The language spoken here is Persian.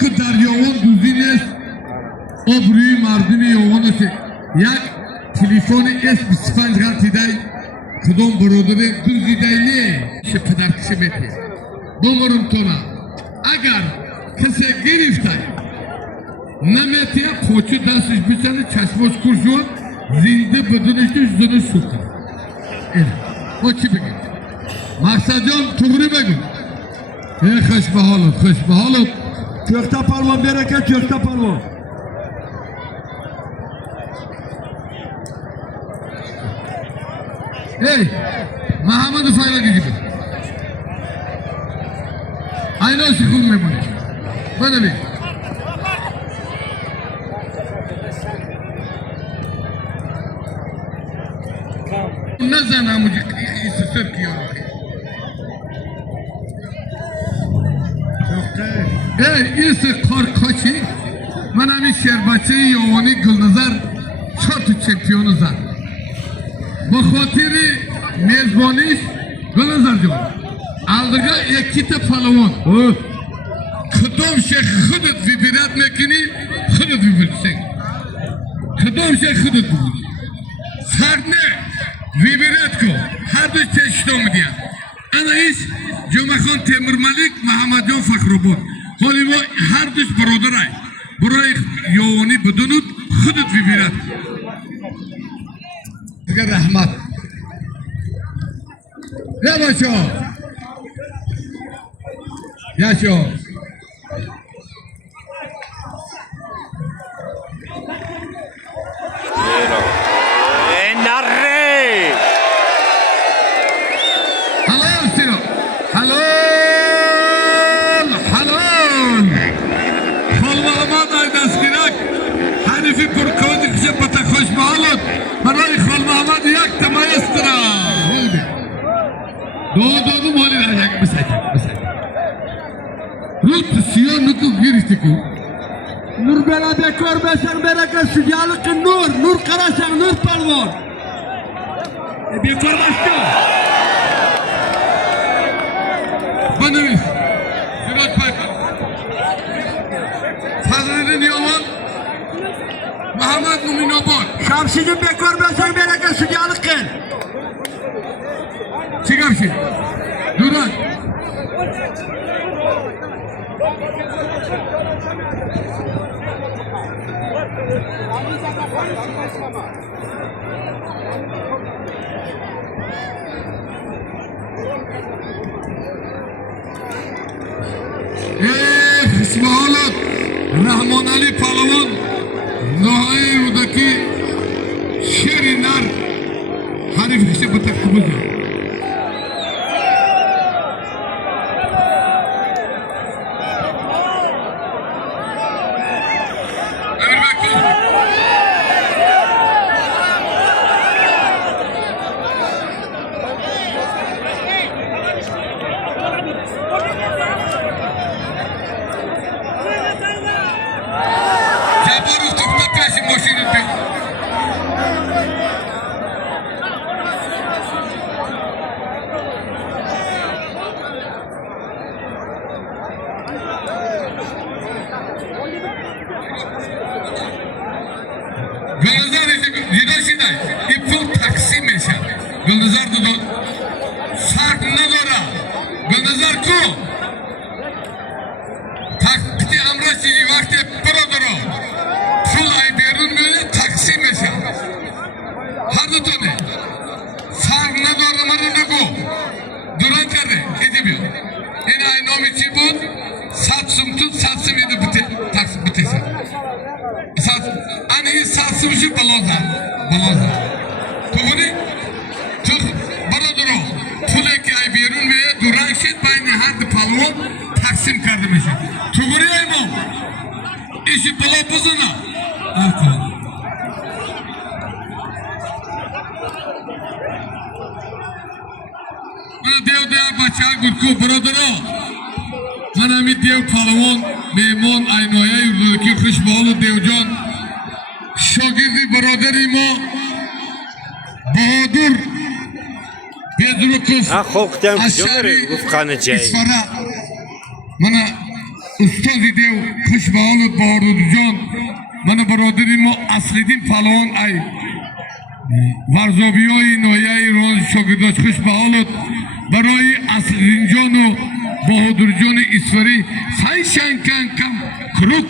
که در یوان دوزین است آبروی مردم یوان است یک تلفن اسم 25 غلطی دای کدام برادر دوزیده نه چه پدر کسی میتید بمرم تونا اگر کسی گرفته نمیتید پوچه دستش بچنه چشماش کرشون زنده بدنش توش زنش سوکن او چی بگید مقصد جان توغری بگید خوش به حالت خوش به حالت چوختا پالوان برکت چوختا پالوان محمد فایلگی gibi. Aynı o sıkım memnun. Bana bir. Ne zaman mucuk istisir ki yok. İsi korkoçi. Bana bir şerbati yoğuni gülnazar şortu çempiyonu zar. Bu xotiri mezboniş gülnazar diyor. Aldığa iki de palavan. Kıdom şey xıdıt vibirat mekini xıdıt vibirsin. Kıdom şey xıdıt vibirsin. Sarne vibirat ko. Her bir çeşit mu diye. Ana iş Cumakon Temur Malik Muhammadjon Fakrobod. Hali bu her düş broderay. Burayı yoğuni budunut xıdıt vibirat. Size rahmat. Ya başo. Yaşo. Narre. Halal sino. Halal. Halal. Xolmahmad aydaskirak. Hanifi kurkodik se pata xoş mahalat. Baray Xolmahmad yak tamayastra. Doğdum holi rajak misajak. Rut siyon nuku girişteki. Nur bela bekor beşer bereket sücalık nur karaşak nur palvon bekor başka Bana bir Siraj Paykar Fazlı'nın yaman Muhammed Mumin Obon Şamşıcın bekor beşer bereket sücalık Çıkar şey Duran İsmail'at Rahman Ali Palavan Nahayev'daki şerinler Harif kişi bıtakkımız var. Gülnazar Yunus'inay ipul taksim eşya. Gülnazar da sark ne dora. Gülnazar ku. Takti amra çiğ vakti pura dora. Pul ay berun böyle taksim eşya. Harda tone. Sark ne dora marı ne ku. Duran karde. Edemiyor. En ay nomi çibun. Satsum tut satsum yedi bite. Taksim bitese. Ani satsum şu baloza. Tuguni çok baradoro. Puleki ay berun ve duran şet bayne hardı palon taksim kardım eşi. Tuguni ay mo. İşi balo bozuna. Arka. Bana dev bacha gurku baradoro. Bana mi dev palon memon aynoya yurdaki kuşbalı devcan. Şogirdi baraderi mo. Bahadır Bedrukov Ha xalqdan Ashari gufqani jay. İsfara Mana استازی دیو خوش به حالت بهادر جان من برادری ما اصلیدین فلان ای ورزابی های نایه ایران شاگرداش خوش به حالت برای اصلیدین جان و بهادر جان اسفری سای شنکن کم کروک